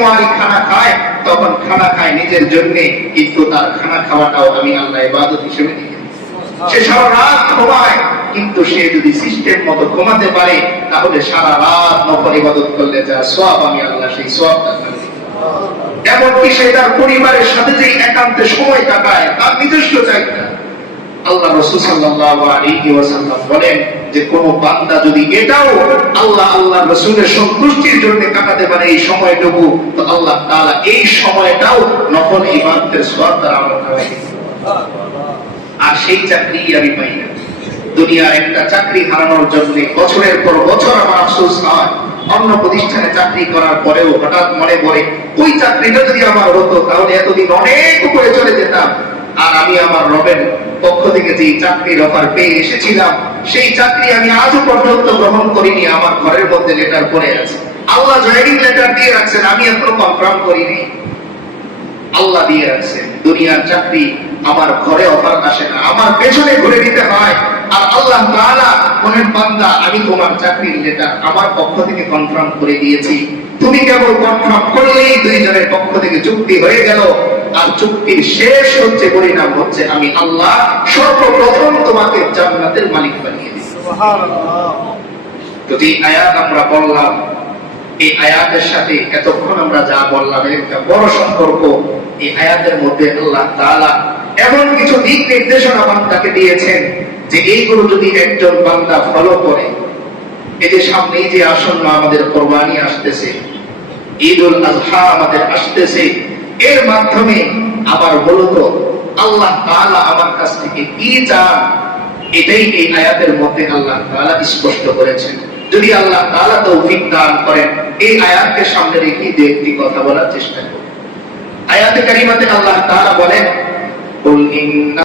ওয়ারি খানা খায় তখন খানা খায় নিজের জন্য, কিন্তু তার খানা খাওয়াটাও আমি আল্লাহ ইবাদত হিসেবে দেখি। সে সারা রাত ঘুমায়, কিন্তু সে যদি সিস্টেম মতো ঘুমাতে পারে তাহলে সারা রাত নফল ইবাদত করলে যা সওয়াব আমি আল্লাহ সেই সওয়াব তার কাছে দিই। এমনকি সে তার পরিবারের সাথে যে একান্তে সময় কাটায় তার নিজস্ব জায়গা। আল্লাহ রাসূল সাল্লাল্লাহু আলাইহি ওয়াসাল্লাম বলেন যে কোন বান্দা যদি এটাও আল্লাহ রাসূলের সন্তুষ্টির জন্য কাটাতে পারে এই সময়টুকু, তো আল্লাহ তাআলা এই সময়টাও নফল ইবাদতের সওয়াব তার আমলনামায় দিবেন। আর সেই চাকরি আমি পাই না। দুনিয়ার একটা চাকরি হারানোর জন্য বছরের পর বছর আমার আফসোস হয়। অন্য প্রতিষ্ঠানে চাকরি করার পরেও হঠাৎ মনে পড়ে ওই চাকরিটা যদি আমার হতো তাহলে এতদিন অনেক উপরে চলে যেতাম। আর আমি আমার রবের পক্ষ থেকে যে চাকরির অফার পেয়ে এসেছিলাম সেই চাকরি আমি আজও পর্যন্ত গ্রহণ করিনি। আমার ঘরের মধ্যে লেটার পড়ে আছে, আল্লাহ জয়েনিং লেটার দিয়ে রাখছেন, আমি এখনো কনফার্ম করিনি। আল্লাহ দিয়ে রাখছেন। দুনিয়ার চাকরি আমার ঘরে অফার আসে না, আমার পেছনে ঘুরে দিতে হয়। আর আল্লাহ তাআলা বলেন, বান্দা আমি তোমার চাকরির লেটার আমার পক্ষ থেকে কনফার্ম করে দিয়েছি, তুমি কেবল কনফার্ম করলেই দুইজনের পক্ষ থেকে চুক্তি হয়ে গেল। আর চুক্তির শেষ হচ্ছে, পরিণাম হচ্ছে আমি আল্লাহ সর্বপ্রথম তোমাকে জান্নাতের মালিক বানিয়ে দিই। সুবহানাল্লাহ। তো এই আয়াত আমরা বললাম, এই আয়াতের সাথে এতক্ষণ আমরা যা বললাম একটা বড় সম্পর্ক। এই আয়াতের মধ্যে আল্লাহ তাআলা এমন কিছু দিক নির্দেশনা বান্দাকে দিয়েছেন যে এইগুলো যদি একজন বান্দা ফলো করে, এই যে সামনেই যে আসন্ন আমাদের কোরবানি আসতেছে, ঈদুল আযহা আমাদের আসতেছে, এর মাধ্যমে আবার বলতো আল্লাহ তাআলা আমার কাছ থেকে কি চান, এটাই এই আয়াতের মধ্যে আল্লাহ তাআলা স্পষ্ট করেছেন। যদি আল্লাহ তাআলা তৌফিক দান করেন এই আয়াতকে সামনে রেখে যে একটি কথা বলার চেষ্টা করব। আয়াতে কারিমাতে আল্লাহ তাআলা বলেন, কুল ইন্না